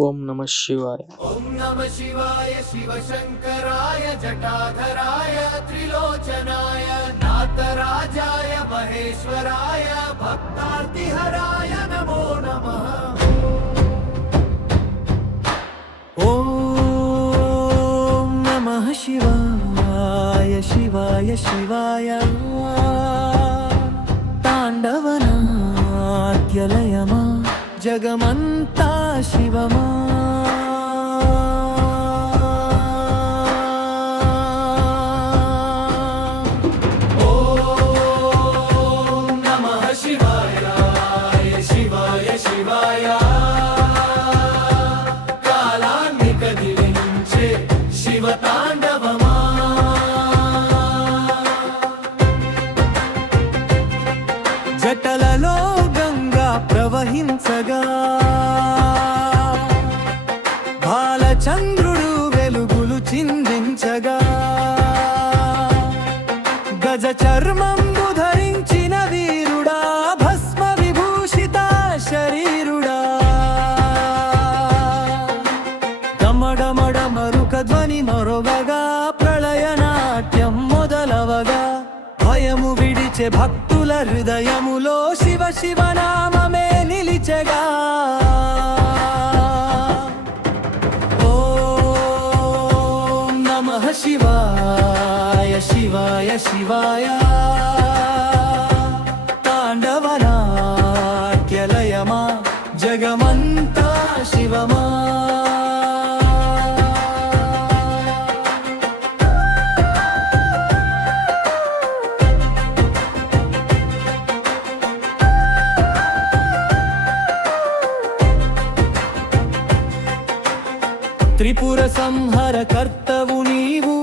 ఓం నమః శివాయ. ఓం నమ శివాయ శివశంకరాయ జటాధరాయ త్రిలోచనాయ నాథరాజాయ మహేశ్వరాయ భక్తార్తిహరాయ నమో నమః. ఓం నమః శివాయ శివాయ శివాయ తాండవనాట్యలయమా జగమంతా శివమా. ఓం నమః శివాయ శివాయ శివాయ కాలాన్ని కదిలించే శివ తాండవమా. జటలలో గంగా ప్రవహించగా బాలచంద్రుడు వెలుగులు చిందించగా గజ చర్మంబు ధరించిన వీరుడా భస్మ విభూషిత శరీరుడా డమడమడ మరుక ధ్వని మొరవగా ప్రళయ నాట్యం మొదలవగా భయము విడిచే భక్తుల హృదయములో శివ శివ నామమే నిలిచెగా. ఓం నమః శివాయ శివాయ శివాయ తాండవనాట్యలయమా జగమంతా శివమా. త్రిపుర సంహర కర్తవు నీవు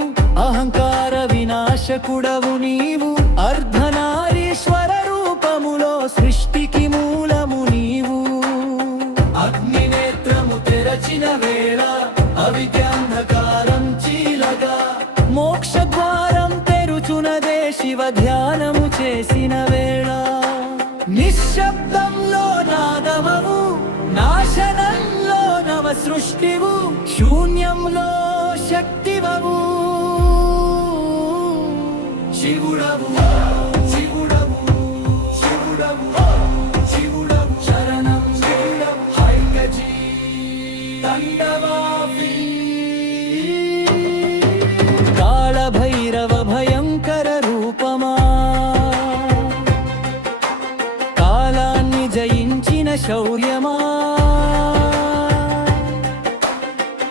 అహంకార వినాశకుడవు నీవు అర్ధనారీశ్వర రూపములో సృష్టికి మూలము నీవు. అగ్ని నేత్రము తెరచిన వేళ అవిద్యాంధకారం చీలగా మోక్ష ద్వారం తెరుచునదే శివ ధ్యానము చేసిన వేళ. నిశ్శబ్దంలో నాదమవు నాశనంలో నవ సృష్టివు శూన్యంలో శక్తివవు శివుడవు శివుడవు శివుడవు శివుడవు శరణం శివుడవు హైకజీ దండవాపి. కాళభైరవ భయంకర రూపమా కాలాన్ని జయించిన శౌర్యమా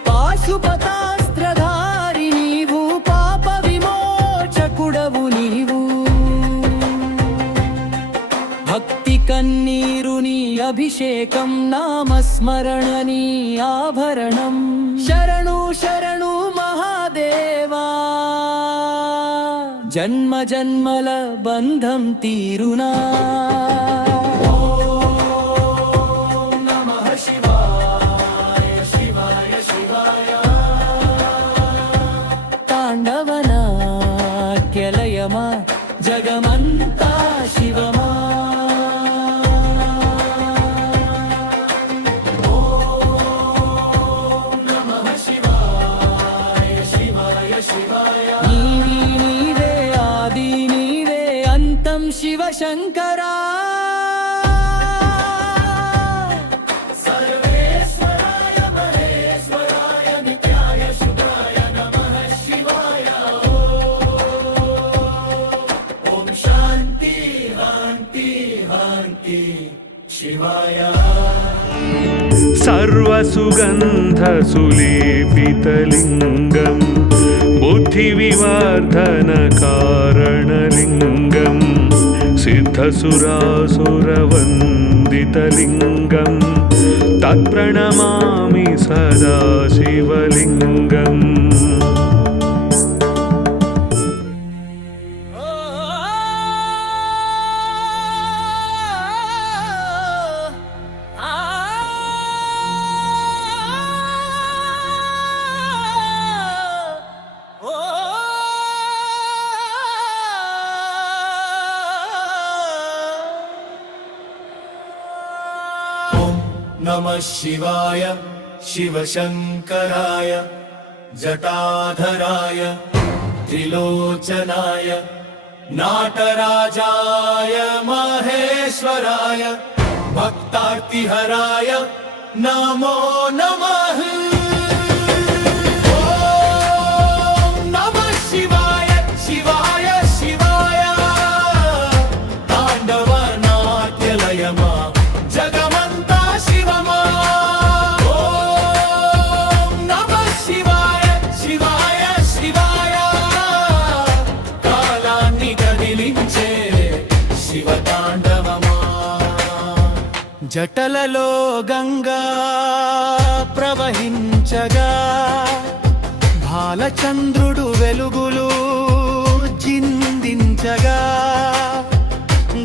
పాశుపతాస్త్రధారి నీవు పాప విమోచకుడవు నీవు. భక్తి కన్నీరు నీ అభిషేకం నామస్మరణ నీ ఆభరణం శరణు శరణు మహాదేవా జన్మ జన్మల బంధం తీరునా. తాండవనాట్యలయమా జగమంతా శివమా. ఓం నమః శివాయ శివాయ శివాయ నీవే ఆది నీవే అంతం శివ శంకరా. सर्वसुगन्धसुलेपितलिङ्गं बुद्धिविवर्धनकारणलिङ्गं सिद्धसुरासुरवन्दितलिङ्गं तत्प्रणमामि सदा शिवलिङ्गम्. नमः शिवाय शिवशङ्कराय जटाधराय त्रिलोचनाय नाटराजाय महेश्वराय भक्तार्तिहराय नमो नमः। ॐ नमः शिवाय शिवाय शिवाय ताण्डवनाट्यलयमा जगमन्ता शिवमा। ॐ नमः शिवाय शिवाय शिवाय कालाన్ని కదిలించే శివతాండవమా। జటలలో గంగా ప్రవహించగా బాలచంద్రుడు వెలుగులు జిందించగా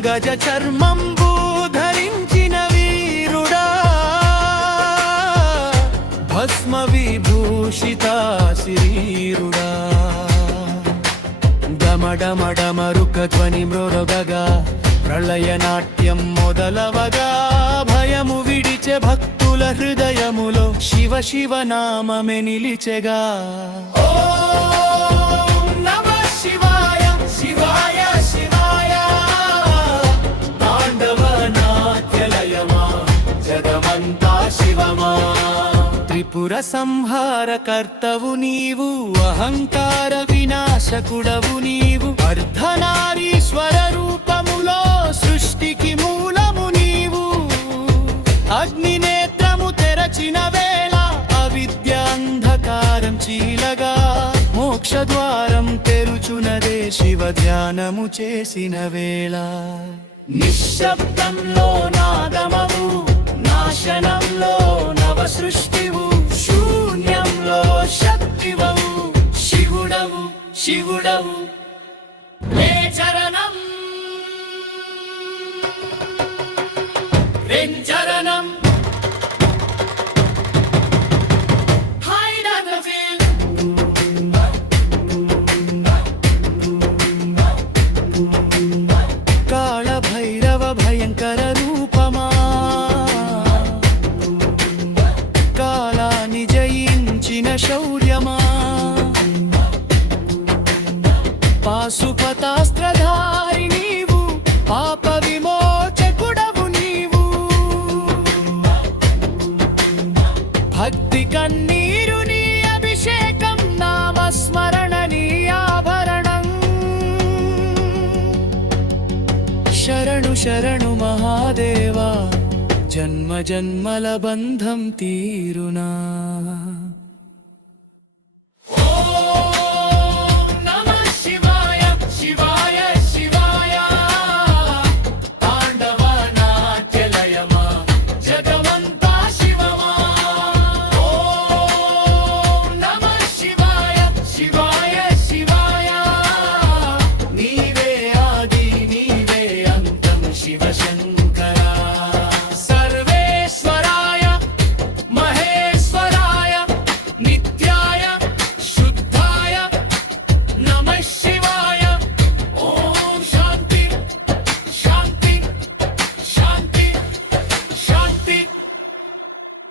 గజ చర్మంబు ధరించిన వీరుడా భస్మ విభూషిత శరీరుడా డమడమడమరుక ధ్వని మ్రోరగగా ప్రళయ నాట్యం మొదలవగా భయము విడిచె భక్తుల హృదయములో శివ శివ నామమే నిలిచెగా। ఓం నమః శివాయ శివాయ శివాయ తాండవ నాట్యలయమా జగమంతా శివమా। త్రిపుర సంహార కర్తవు నీవు అహంకార వినాశకుడవు నీవు అర్ధనారీశ్వర రూపములో సృష్టికి మూలము నీవు అగ్ని నేత్రము తెరచిన వేళ అవిద్య అంధకారం చీలగా మోక్ష ద్వారం తెరుచునదే శివ ధ్యానము చేసిన వేళ నిశ్శబ్దంలో నాదమవు నాశనంలో నవ సృష్టివు శూన్యంలో శక్తివవు శివుడవు శివుడవు లే చరణం చరణం కాళ భైరవ భయంకర రూపమా కాలాన్ని జయించిన శౌర్యమా పాశుపతాస్త్రధారి నీవు పాప విమోచకుడవు నీవు భక్తి కన్నీరు నీ అభిషేకం నామస్మరణ నీ ఆభరణం శరణు శరణు మహాదేవా జన్మ జన్మల బంధం తీరునా।